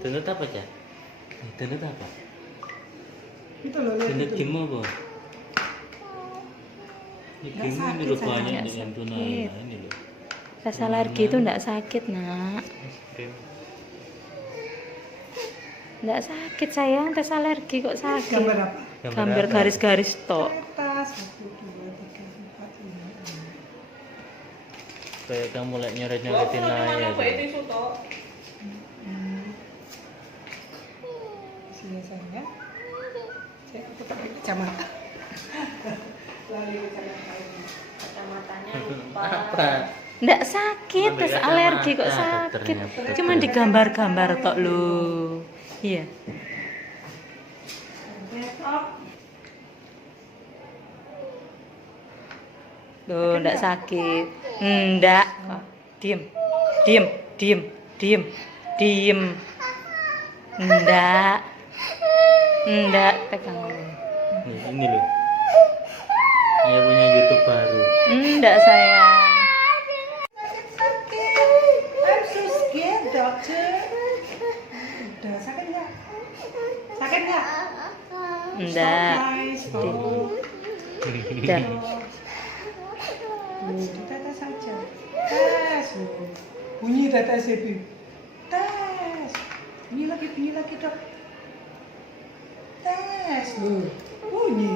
Donat apa, Cak? Donat apa? Itu loh, lihat Donat itu. game apa? Ini Nggak game ini sakit, loh sayang. banyak Nggak dengan tuna sakit. ini loh. Rasa alergi itu enggak sakit, Nak. Es krim. Enggak sakit, sayang. Tes alergi kok sakit. Gambar apa? Gambar apa? garis-garis tok. Kertas 1, 2, 3, 4, 5, 6. Kayak kamu like nyoret-nyoretin Naya. Sini sayang ya. Saya aku pakai kacamata. Lalu kacamata ini. Kacamatanya Apa? Enggak sakit, tes Pakai alergi kok kacamata, sakit. dokternya. Cuman digambar-gambar tok lu. Iya. Loh, enggak sakit. Enggak. Oh, diem. Diem, diem, diem. Diem. Enggak. Enggak, pegang dulu. Nih, ini loh. Saya punya YouTube baru. Enggak, sayang. Sakit. I'm so scared, doctor. Udah sakit nggak? Sakit nggak? Enggak. Nice. Oh. Udah. Ditetes saja. Tes. Bunyi tetes itu. Tes. Bunyi lagi dok. Tes. Bunyi.